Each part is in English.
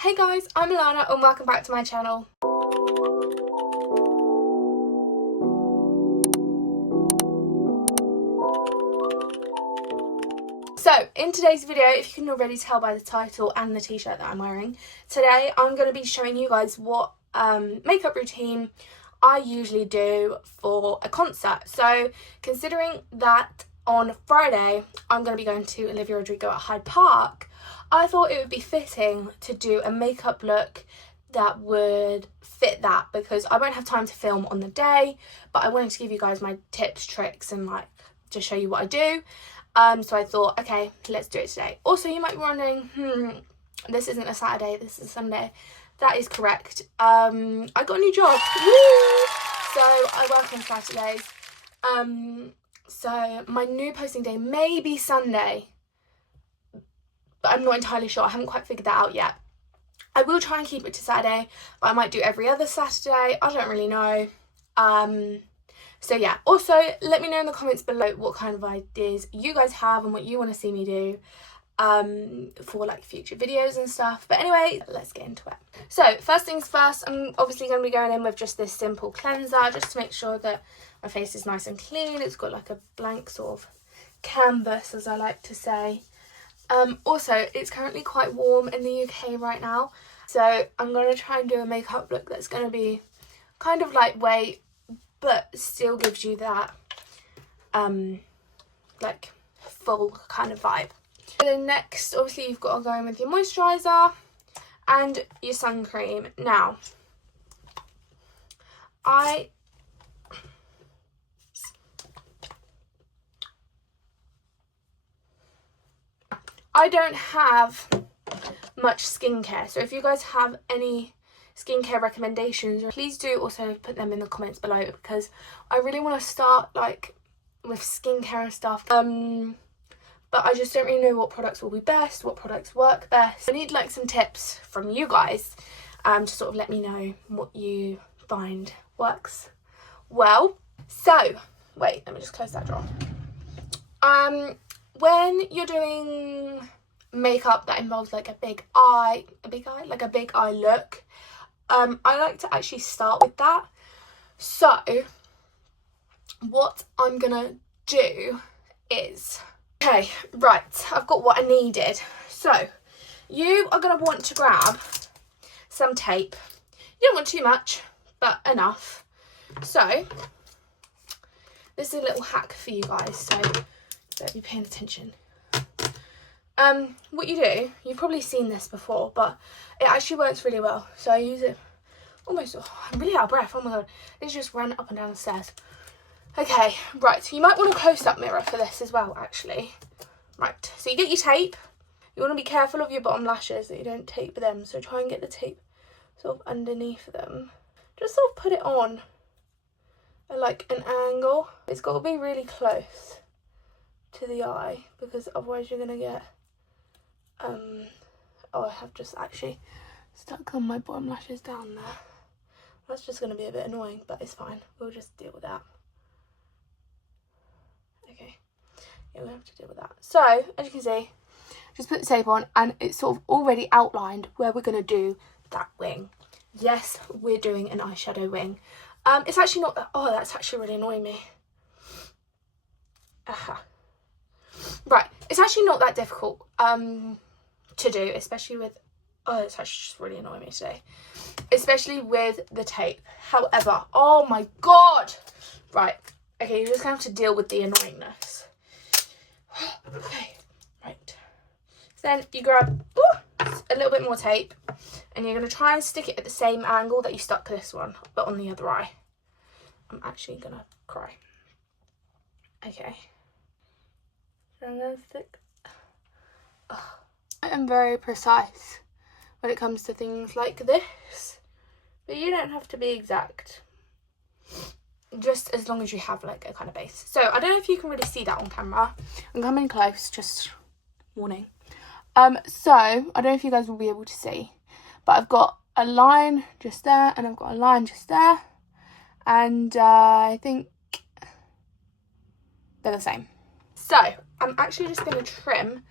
Hey guys, I'm Alana and welcome back to my channel. So, in today's video, if you can already tell by the title and the t-shirt that I'm wearing, today I'm going to be showing you guys what makeup routine I usually do for a concert. So, considering that on Friday I'm going to be going to Olivia Rodrigo at HYDE Park, I thought it would be fitting to do a makeup look that would fit that, because I won't have time to film on the day, but I wanted to give you guys my tips, tricks, and like to show you what I do. So I thought, okay, let's do it today. Also, you might be wondering, this isn't a Saturday, this is a Sunday. That is correct. I got a new job. Woo! So I work on Saturdays. So my new posting day may be Sunday, but I'm not entirely sure. I haven't quite figured that out yet. I will try and keep it to Saturday, but I might do every other Saturday. I don't really know. So yeah, also let me know in the comments below what kind of ideas you guys have and what you want to see me do for like future videos and stuff. But anyway, let's get into it. So first things first, I'm obviously going to be going in with just this simple cleanser just to make sure that my face is nice and clean. It's got like a blank sort of canvas, as I like to say. Also, it's currently quite warm in the UK right now, so I'm going to try and do a makeup look that's going to be kind of lightweight, but still gives you that like full kind of vibe. And then next, obviously, you've got to go in with your moisturiser and your sun cream. Now, I don't have much skincare, so if you guys have any skincare recommendations, please do also put them in the comments below, because I really want to start like with skincare and stuff, but I just don't really know what products will be best, what products work best. I need like some tips from you guys to sort of let me know what you find works well. So wait, let me just close that drawer. When you're doing makeup that involves like a big eye look, I like to actually start with that. So what I'm gonna do is, okay, right, I've got what I needed. So you are gonna want to grab some tape. You don't want too much, but enough. So this is a little hack for you guys, so better be paying attention. What you do, you've probably seen this before, but it actually works really well. So I use it almost, I'm really out of breath, oh my god, it's just ran up and down the stairs. Okay, right, so you might want a close-up mirror for this as well, actually. Right, so you get your tape. You want to be careful of your bottom lashes that you don't tape them, so try and get the tape sort of underneath them. Just sort of put it on at like an angle. It's got to be really close to the eye, because otherwise you're going to get oh, I have just actually stuck on my bottom lashes down there. That's just going to be a bit annoying, but it's fine. We'll just deal with that. Okay, yeah, we'll have to deal with that. So, as you can see, just put the tape on, and it's sort of already outlined where we're going to do that wing. Yes, we're doing an eyeshadow wing. It's actually not that, oh, that's actually really annoying me. Right, it's actually not that difficult to do, especially with, oh, it's actually just really annoying me today, especially with the tape. However, oh my god, right, okay, you're just gonna have to deal with the annoyingness. Okay, right, so then you grab a little bit more tape, and you're gonna try and stick it at the same angle that you stuck this one, but on the other eye. I'm actually gonna cry. Okay, so I'm gonna stick. I am very precise when it comes to things like this, but you don't have to be exact, just as long as you have like a kind of base. So I don't know if you can really see that on camera. I'm coming close, just warning. So I don't know if you guys will be able to see, but I've got a line just there, and I've got a line just there, and I think they're the same. So I'm actually just going to trim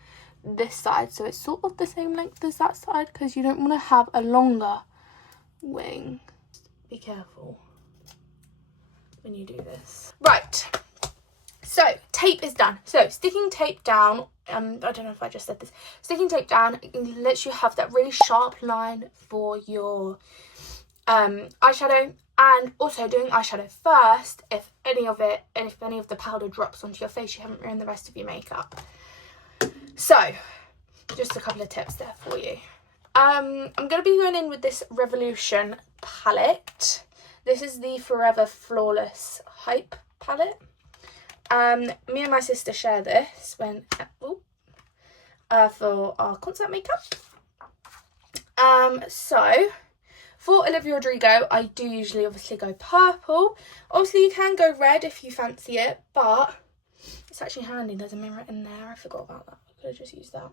this side so it's sort of the same length as that side, because you don't want to have a longer wing. Be careful when you do this. Right, so tape is done. So sticking tape down, I don't know if I just said this, sticking tape down lets you have that really sharp line for your eyeshadow, and also doing eyeshadow first, if any of the powder drops onto your face, you haven't ruined the rest of your makeup. So just a couple of tips there for you. I'm going to be going in with this Revolution palette. This is the Forever Flawless Hype palette. Me and my sister share this when for our concert makeup. So for Olivia Rodrigo, I do usually obviously go purple. Obviously you can go red if you fancy it, but it's actually handy. There's a mirror in there. I forgot about that. I could have just used that.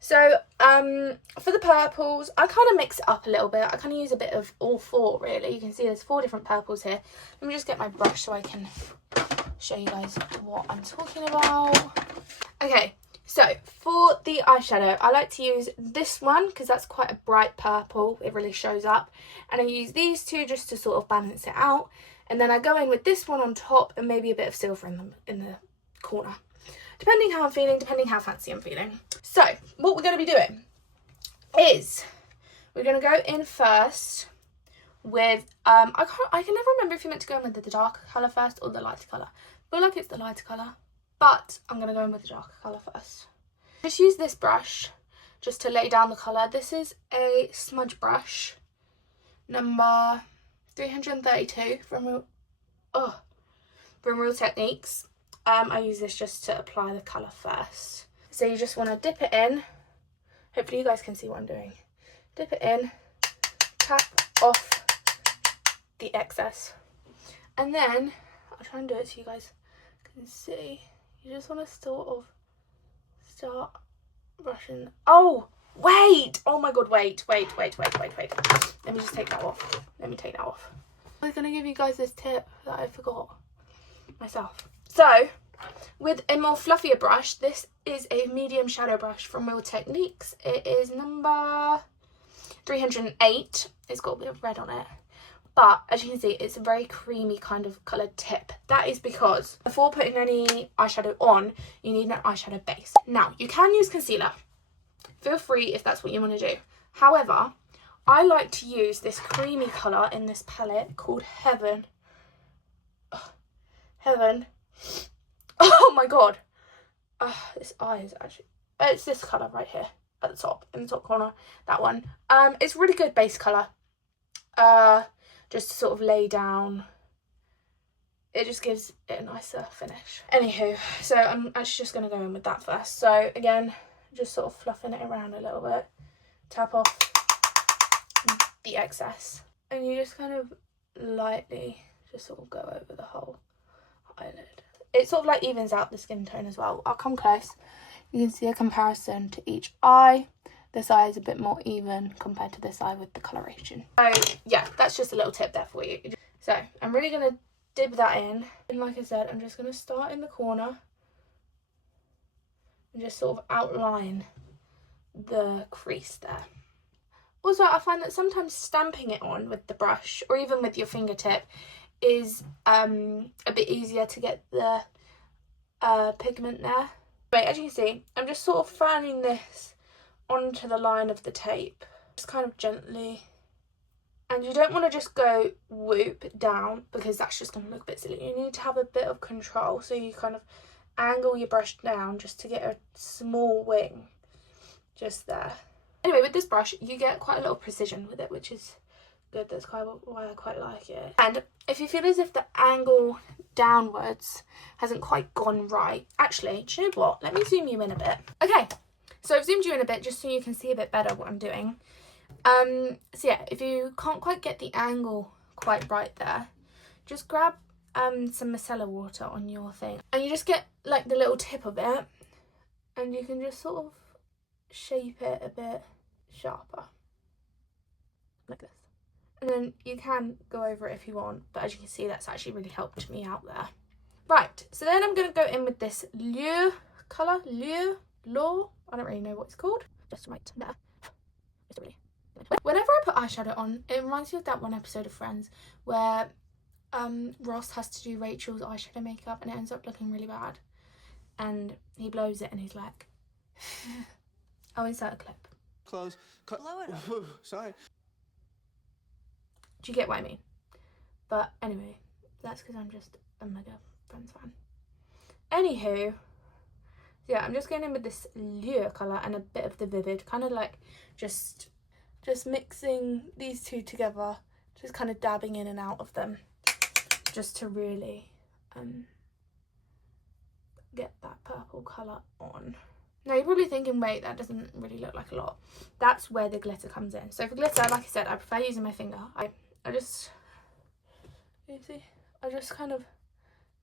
So for the purples, I kind of mix it up a little bit. I kind of use a bit of all four, really. You can see there's 4 different purples here. Let me just get my brush so I can show you guys what I'm talking about. Okay, so for the eyeshadow, I like to use this one because that's quite a bright purple. It really shows up. And I use these two just to sort of balance it out. And then I go in with this one on top and maybe a bit of silver in the corner. Depending how I'm feeling, depending how fancy I'm feeling. So what we're going to be doing is we're going to go in first with I can never remember if you meant to go in with the darker colour first or the lighter colour. I feel like it's the lighter colour, but I'm going to go in with the darker colour first. Just use this brush just to lay down the colour. This is a smudge brush number 332 from Real Techniques. I use this just to apply the colour first. So you just want to dip it in. Hopefully you guys can see what I'm doing. Dip it in, tap off the excess. And then, I'll try and do it so you guys can see. You just want to sort of start brushing. Oh, wait! Oh my god, wait. Let me just take that off. I was going to give you guys this tip that I forgot myself. So, with a more fluffier brush, this is a medium shadow brush from Real Techniques. It is number 308. It's got a bit of red on it. But, as you can see, it's a very creamy kind of coloured tip. That is because before putting any eyeshadow on, you need an eyeshadow base. Now, you can use concealer. Feel free if that's what you want to do. However, I like to use this creamy colour in this palette called Heaven. Oh my god. This eye is actually... It's this colour right here at the top, in the top corner. That one. It's really good base colour. Just to sort of lay down. It just gives it a nicer finish. Anywho, so I'm actually just going to go in with that first. So again, just sort of fluffing it around a little bit. Tap off the excess. And you just kind of lightly just sort of go over the whole eyelid. It sort of like evens out the skin tone as well. I'll come close. You can see a comparison to each eye. This eye is a bit more even compared to this eye with the coloration. So yeah, that's just a little tip there for you. So I'm really going to dip that in. And like I said, I'm just going to start in the corner and just sort of outline the crease there. Also, I find that sometimes stamping it on with the brush or even with your fingertip is a bit easier to get the pigment there. But as you can see, I'm just sort of fanning this onto the line of the tape, just kind of gently. And you don't want to just go whoop down because that's just going to look a bit silly. You need to have a bit of control, so you kind of angle your brush down just to get a small wing just there. Anyway, with this brush you get quite a lot of precision with it, which is good. That's quite why I quite like it. And if you feel as if the angle downwards hasn't quite gone right, actually, do you know what? Let me zoom you in a bit. Okay, so I've zoomed you in a bit just so you can see a bit better what I'm doing. So yeah, if you can't quite get the angle quite right there, just grab some micellar water on your thing and you just get like the little tip of it and you can just sort of shape it a bit sharper like this. And then you can go over it if you want, but as you can see, that's actually really helped me out there. Right, so then I'm going to go in with this Lure colour, Lure, I don't really know what it's called. Just right there. Just really. Whenever I put eyeshadow on, it reminds me of that one episode of Friends where Ross has to do Rachel's eyeshadow makeup and it ends up looking really bad. And he blows it and he's like, I'll insert a clip. Close. Blow it up. Sorry. Do you get what I mean? But anyway, that's because I'm just a mega Friends fan. Anywho, yeah, I'm just going in with this Lure colour and a bit of the Vivid, kind of like just mixing these two together, just kind of dabbing in and out of them, just to really get that purple colour on. Now you're probably thinking, wait, that doesn't really look like a lot. That's where the glitter comes in. So for glitter, like I said, I prefer using my finger. I just, you see, I just kind of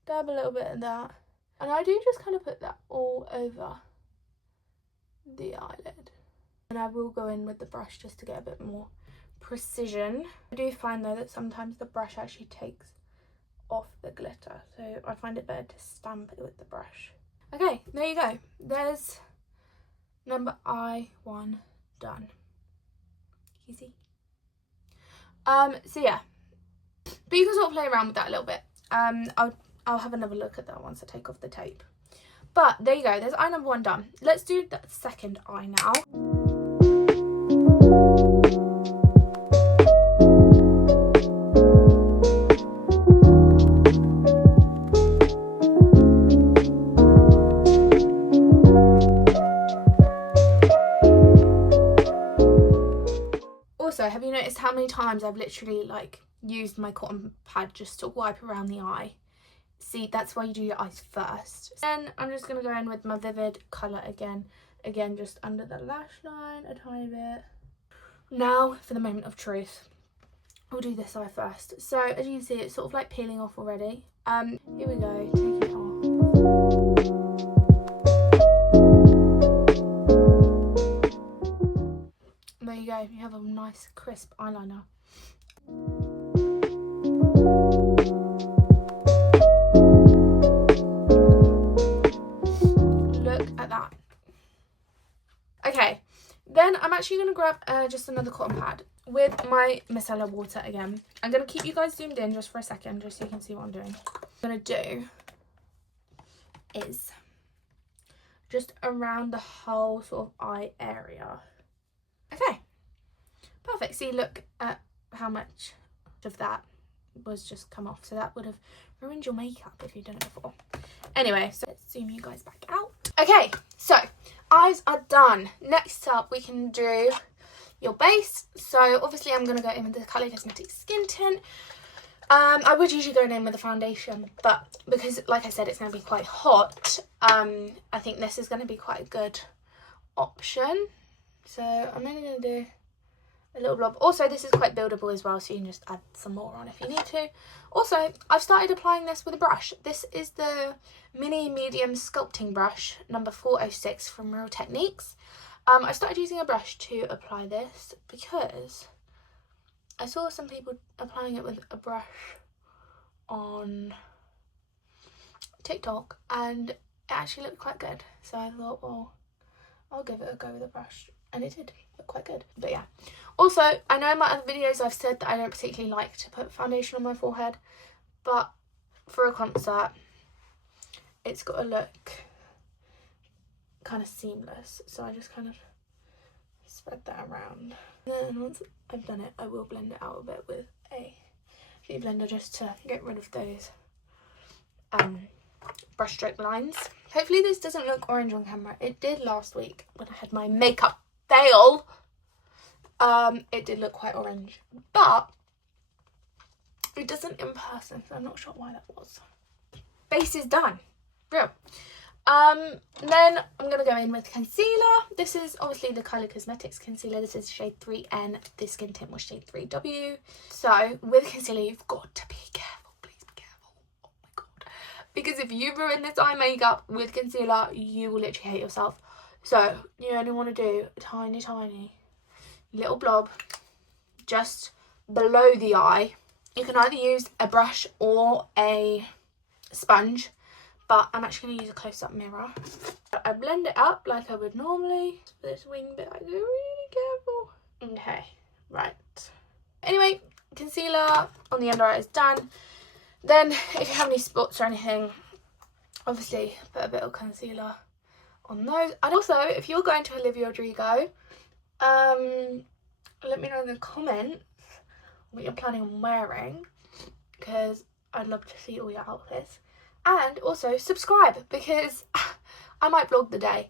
dab a little bit of that. And I do just kind of put that all over the eyelid. And I will go in with the brush just to get a bit more precision. I do find though that sometimes the brush actually takes off the glitter. So I find it better to stamp it with the brush. Okay, there you go. There's number I1 done. Easy. So yeah. But you can sort of play around with that a little bit. I'll have another look at that once I take off the tape. But there you go, there's eye number 1 done. Let's do the second eye now. Also, have you noticed how many times I've literally like used my cotton pad just to wipe around the eye? See, that's why you do your eyes first. Then I'm just going to go in with my Vivid colour again. Again, just under the lash line a tiny bit. Now for the moment of truth. We'll do this eye first. So as you can see, it's sort of like peeling off already. Here we go, taking it off. There you go, you have a nice crisp eyeliner. Okay, then I'm actually going to grab just another cotton pad with my micellar water again. I'm going to keep you guys zoomed in just for a second, just so you can see what I'm doing. What I'm going to do is just around the whole sort of eye area. Okay, perfect. See, look at how much of that was just come off. So that would have ruined your makeup if you'd done it before. Anyway, so let's zoom you guys back out. Okay, so eyes are done. Next up, we can do your base. So obviously I'm going to go in with the Colour Cosmetics Skin Tint. I would usually go in with a foundation, but because, like I said, it's going to be quite hot, I think this is going to be quite a good option. So I'm only going to do a little blob. Also, this is quite buildable as well, so you can just add some more on if you need to. Also, I've started applying this with a brush. This is the Mini Medium Sculpting Brush, number 406 from Real Techniques. I started using a brush to apply this because I saw some people applying it with a brush on TikTok and it actually looked quite good. So I thought, well, I'll give it a go with a brush. And it did look quite good. But yeah. Also, I know in my other videos I've said that I don't particularly like to put foundation on my forehead. But for a concert, it's got to look kind of seamless. So I just kind of spread that around. And then once I've done it, I will blend it out a bit with a beauty blender just to get rid of those brush stroke lines. Hopefully this doesn't look orange on camera. It did last week when I had my makeup fail. It did look quite orange, but it doesn't in person, so I'm not sure why that was. Base is done. Real. Then I'm going to go in with concealer. This is obviously the Colour Cosmetics concealer. This is shade 3N. The skin tint was shade 3W. So with concealer, you've got to be careful. Please be careful. Oh my god. Because if you ruin this eye makeup with concealer, you will literally hate yourself. So you only want to do a tiny little blob just below the eye. You can either use a brush or a sponge, but I'm actually going to use a close-up mirror I blend it up like I would normally. For this wing bit, I go really careful. Okay, right. Anyway, concealer on the under eye is done. Then, if you have any spots or anything, obviously put a bit of concealer on those. And also, if you're going to Olivia Rodrigo, let me know in the comments what you're planning on wearing, because I'd love to see all your outfits. And also subscribe, because I might vlog the day.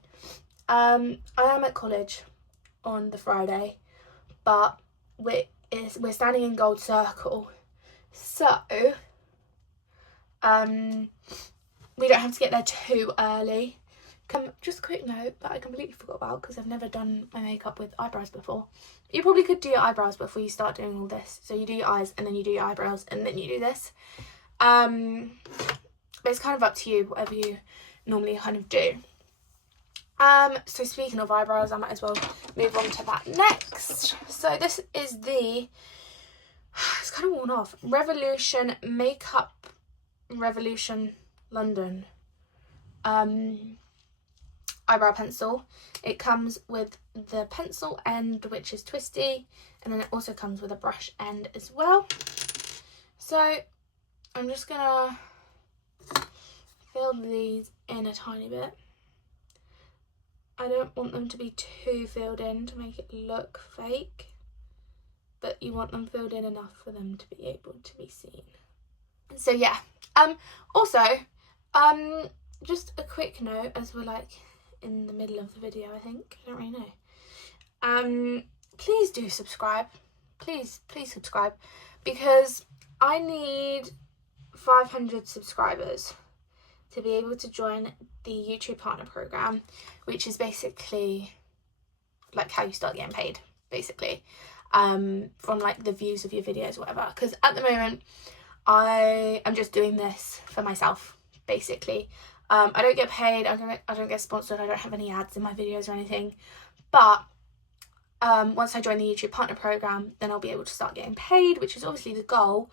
I am at college on the Friday, but we're standing in Gold Circle, so we don't have to get there too early. Just a quick note that I completely forgot about, because I've never done my makeup with eyebrows before. You probably could do your eyebrows before you start doing all this. So you do your eyes, and then you do your eyebrows, and then you do this. But it's kind of up to you, whatever you normally kind of do. So speaking of eyebrows, I might as well move on to that next. So this is the, it's kind of worn off, Revolution Makeup Revolution London eyebrow pencil. It comes with the pencil end, which is twisty, and then it also comes with a brush end as well. So I'm just gonna fill these in a tiny bit. I don't want them to be too filled in to make it look fake, but you want them filled in enough for them to be able to be seen. So yeah, also, just a quick note, as we're like in the middle of the video, I think, I don't really know. Please do subscribe. Please subscribe, because I need 500 subscribers to be able to join the YouTube Partner Program, which is basically like how you start getting paid, basically, from like the views of your videos or whatever. Because at the moment, I am just doing this for myself, basically. I don't get paid, I don't get sponsored, I don't have any ads in my videos or anything. But once I join the YouTube Partner Program, then I'll be able to start getting paid, which is obviously the goal.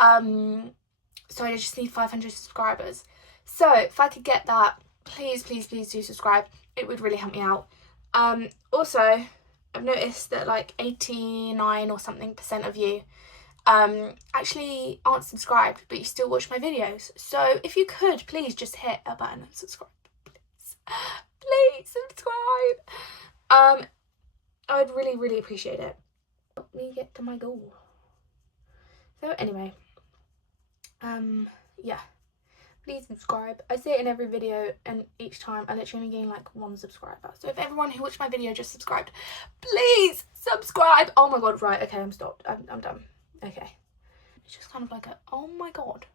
So I just need 500 subscribers. So if I could get that, please do subscribe. It would really help me out. Also, I've noticed that like 89 or something % of you actually aren't subscribed, but you still watch my videos. So if you could, please just hit a button and subscribe, please subscribe. I'd really appreciate it. Help me get to my goal. So anyway, yeah, please subscribe. I say it in every video, and each time I literally only gain like 1 subscriber. So if everyone who watched my video just subscribed, please subscribe. Oh my god, right, okay, I'm stopped. I'm done. Okay. It's just kind of like a, oh my god.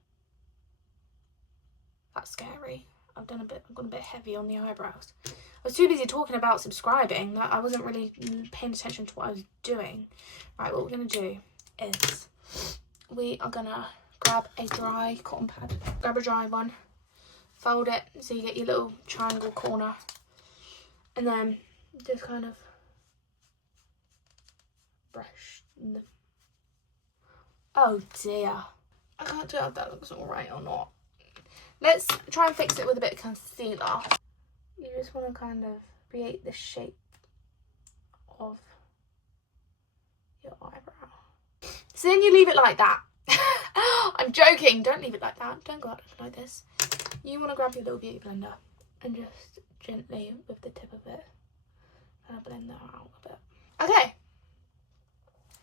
That's scary. I've gone a bit heavy on the eyebrows. I was too busy talking about subscribing that I wasn't really paying attention to what I was doing. Right, what we're gonna do is we are gonna grab a dry cotton pad. Grab a dry one, fold it so you get your little triangle corner, and then just kind of brush the, oh dear, I can't tell if that looks alright or not. Let's try and fix it with a bit of concealer. You just want to kind of create the shape of your eyebrow. So then you leave it like that. I'm joking, don't leave it like that. Don't go out like this. You want to grab your little beauty blender and just gently, with the tip of it, kind of blend that out a bit. Okay.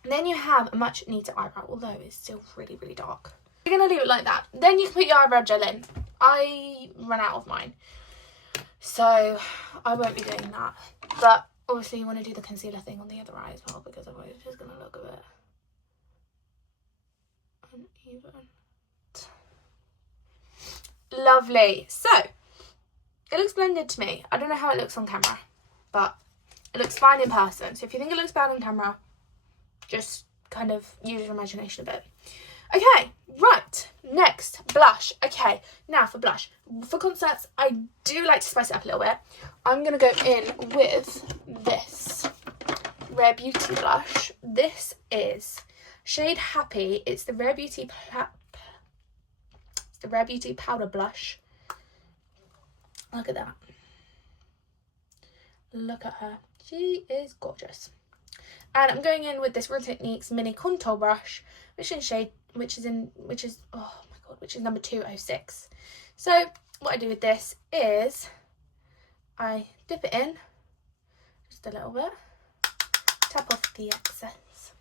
And then you have a much neater eyebrow, although it's still really dark. You're going to leave it like that. Then you can put your eyebrow gel in. I ran out of mine, so I won't be doing that. But obviously you want to do the concealer thing on the other eye as well, because otherwise it's just going to look a bit uneven. Lovely. So it looks blended to me. I don't know how it looks on camera, but it looks fine in person. So if you think it looks bad on camera, just kind of use your imagination a bit. Okay, right, next, blush. Okay, now for blush. For concerts, I do like to spice it up a little bit. I'm going to go in with this Rare Beauty blush. This is shade Happy. It's the Rare Beauty Powder blush. Look at that. Look at her. She is gorgeous. And I'm going in with this Real Techniques mini contour brush, which is number 206. So what I do with this is I dip it in just a little bit, tap off the excess,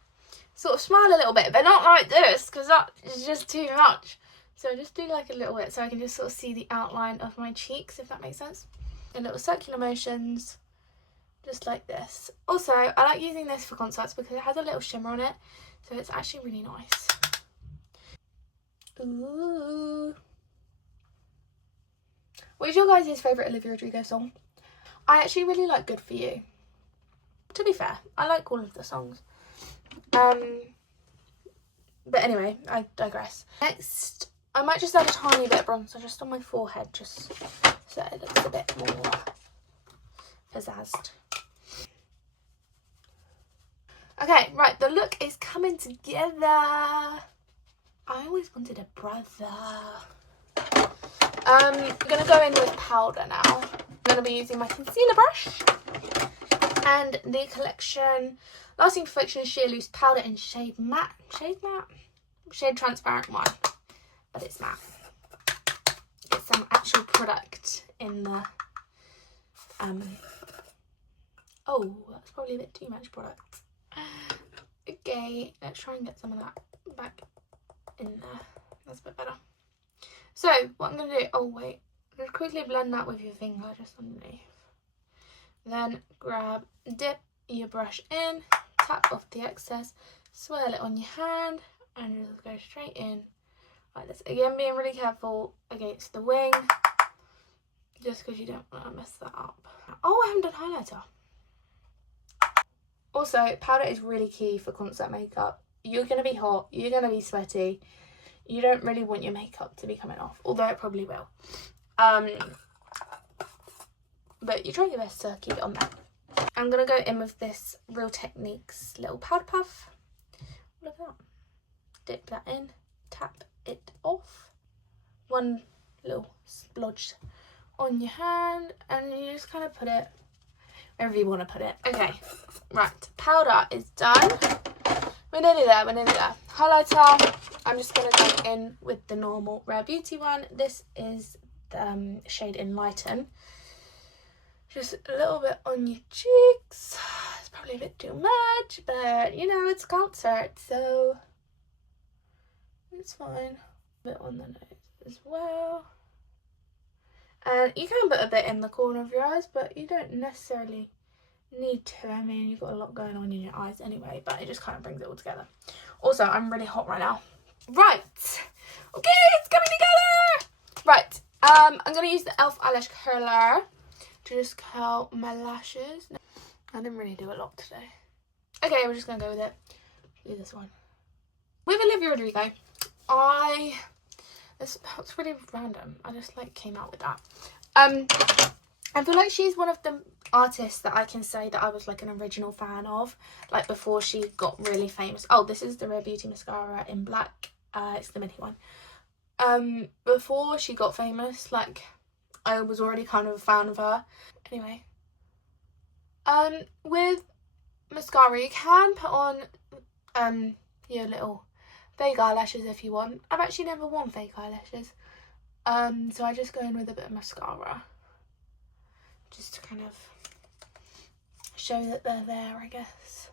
sort of smile a little bit, but not like this because that is just too much. So I just do like a little bit so I can just sort of see the outline of my cheeks, if that makes sense. In little circular motions, just like this. Also, I like using this for concerts because it has a little shimmer on it, so it's actually really nice. Ooh. What is your guys' favourite Olivia Rodrigo song? I actually really like Good For You. To be fair, I like all of the songs. But anyway, I digress. Next, I might just add a tiny bit of bronzer just on my forehead, just so it looks a bit more pizzazzed. Okay, right, the look is coming together. I always wanted a brother. I'm going to go in with powder now. I'm going to be using my concealer brush and the collection Lasting Perfection Sheer Loose Powder in shade matte. Shade transparent one, but it's matte. Get some actual product in the oh, that's probably a bit too much product. Okay, let's try and get some of that back in there. That's a bit better. So what I'm going to do, oh wait, just quickly blend that with your finger just underneath. Then dip your brush in, tap off the excess, swirl it on your hand, and just go straight in like this. Again, being really careful against the wing, just because you don't want to mess that up. Oh, I haven't done highlighter. Also, powder is really key for concert makeup. You're going to be hot, you're going to be sweaty. You don't really want your makeup to be coming off, although it probably will. But you try your best to keep it on there. I'm going to go in with this Real Techniques little powder puff. Look at that. Dip that in, tap it off. One little splodge on your hand, and you just kind of put it wherever you want to put it. Okay, right, powder is done. We're nearly there, Highlighter, I'm just going to go in with the normal Rare Beauty one. This is the shade Enlighten. Just a little bit on your cheeks. It's probably a bit too much, but you know, it's a concert, so it's fine. A bit on the nose as well. And you can put a bit in the corner of your eyes, but you don't necessarily need to. I mean, you've got a lot going on in your eyes anyway, but it just kind of brings it all together. Also, I'm really hot right now. Right. Okay, it's coming together. Right. I'm going to use the e.l.f. eyelash curler to just curl my lashes. I didn't really do a lot today. Okay, we're just going to go with it. Do this one. With Olivia Rodrigo, that's really random. I just came out with that. I feel like she's one of the artists that I can say that I was an original fan of, before she got really famous. Oh, this is the Rare Beauty mascara in black. It's the mini one. Before she got famous, I was already kind of a fan of her. Anyway, with mascara, you can put on your little fake eyelashes if you want. I've actually never worn fake eyelashes, so I just go in with a bit of mascara, just to kind of show that they're there, I guess.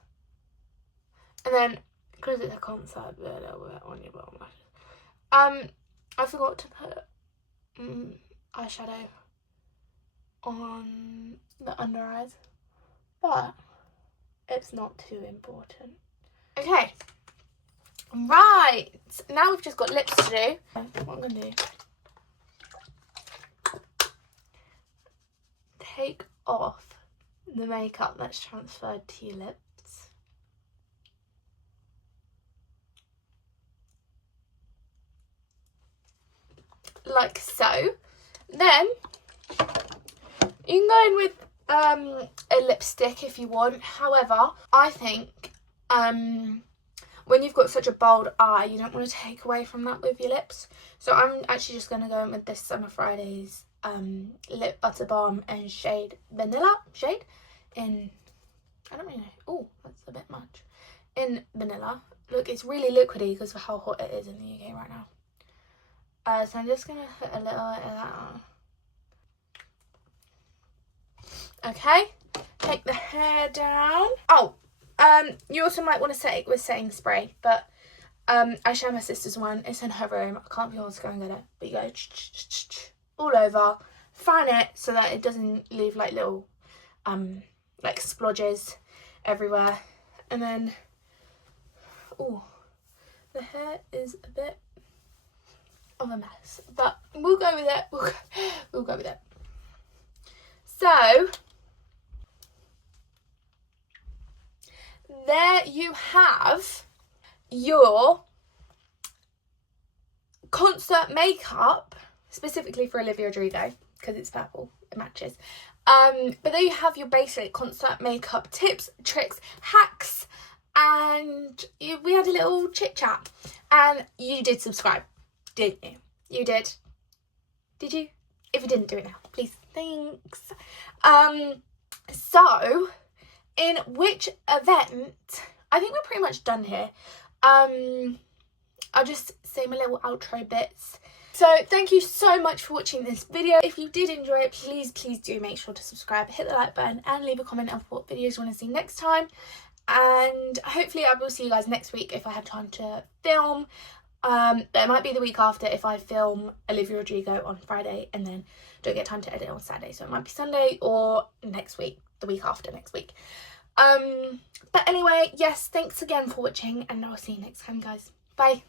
And then, because it's a concert, a little bit on your bottom lashes. I forgot to put eyeshadow on the under eyes, but it's not too important. Okay, right, now we've just got lips to do. What I'm going to do, take off the makeup that's transferred to your lips. Like so. Then you can go in with a lipstick if you want. However, I think when you've got such a bold eye, you don't want to take away from that with your lips. So I'm actually just going to go in with this Summer Fridays lip butter balm and shade vanilla shade. in, I don't really know. Oh, that's a bit much. In vanilla. Look, it's really liquidy because of how hot it is in the UK right now. So I'm just going to put a little bit of that on. Okay, take the hair down. Oh, you also might want to set it with setting spray, but I share my sister's one. It's in her room. I can't be able to go and get it. But you go all over, fan it so that it doesn't leave like little like splodges everywhere. And then, oh, the hair is a bit of a mess, but we'll go with it. We'll go with it. So there you have your concert makeup, specifically for Olivia Rodrigo because it's purple, it matches. But there you have your basic concert makeup tips, tricks, hacks, and we had a little chit chat. And you did subscribe, didn't you? You did. Did you? If you didn't, do it now, please. Thanks. So in which event, I think we're pretty much done here. I'll just say my little outro bits. So thank you so much for watching this video. If you did enjoy it, please do make sure to subscribe, hit the like button, and leave a comment of what videos you want to see next time. And hopefully I will see you guys next week if I have time to film. But it might be the week after if I film Olivia Rodrigo on Friday and then don't get time to edit on Saturday. So it might be Sunday or next week, the week after next week. But anyway, yes, thanks again for watching, and I'll see you next time, guys. Bye.